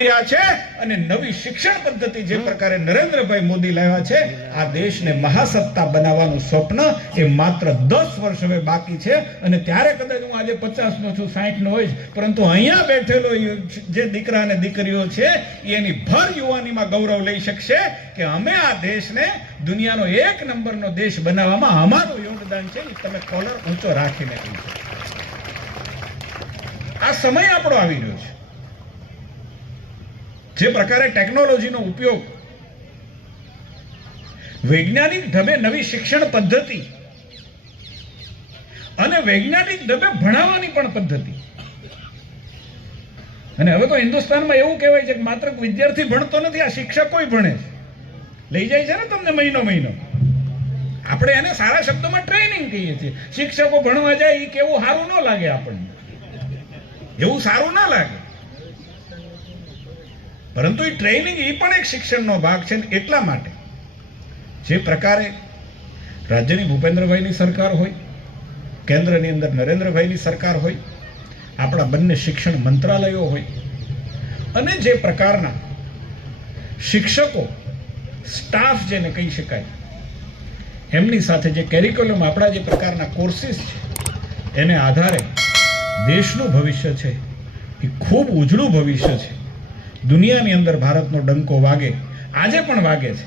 છે અને નવી શિક્ષણ પદ્ધતિ જે પ્રકારે નરેન્દ્રભાઈ મોદી લાવ્યા છે, આ દેશને મહાસત્તા બનાવવાનું સ્વપ્ન એ માત્ર 10 વર્ષ હવે બાકી છે. અને ત્યારે કદાચ હું આજે 50 નો છું, 60 નો હોઈશ, પરંતુ અહીંયા બેઠેલો જે દીકરા અને દીકરીઓ છે એની ભર યુવાનીમાં ગૌરવ લઈ શકશે કે અમે આ દેશને દુનિયાનો 1 નંબરનો દેશ બનાવવામાં અમારું યોગદાન છે. તમે કોલર ઊંચો રાખીને કહી શકો. આ સમય આપણો આવી રહ્યો છે. જે પ્રકારે ટેકનોલોજીનો ઉપયોગ, વૈજ્ઞાનિક ઢબે નવી શિક્ષણ પદ્ધતિ અને વૈજ્ઞાનિક ઢબે ભણાવવાની પણ પદ્ધતિ, અને હવે તો હિન્દુસ્તાનમાં એવું કહેવાય છે કે માત્ર વિદ્યાર્થી ભણતો નથી, આ શિક્ષકોય ભણે છે. લઈ જાય છે ને તમને મહિનો મહિનો. આપણે એને સારા શબ્દોમાં ટ્રેનિંગ કહીએ છીએ. શિક્ષકો ભણવા જાય એ કેવું સારું ન લાગે આપણને, એવું સારું ના લાગે, પરંતુ એ ટ્રેનિંગ એ પણ એક શિક્ષણનો ભાગ છે. એટલા માટે જે પ્રકારે રાજ્યની ભૂપેન્દ્રભાઈની સરકાર હોય, કેન્દ્રની અંદર નરેન્દ્રભાઈની સરકાર હોય, આપણા બંને શિક્ષણ મંત્રાલયો હોય, અને જે પ્રકારના શિક્ષકો સ્ટાફ જેને કહી શકાય એમની સાથે જે કેરિક્યુલમ, આપણા જે પ્રકારના કોર્સિસ છે, એને આધારે દેશનું ભવિષ્ય છે એ ખૂબ ઉજળું ભવિષ્ય છે. દુનિયાની અંદર ભારતનો ડંકો વાગે, આજે પણ વાગે છે.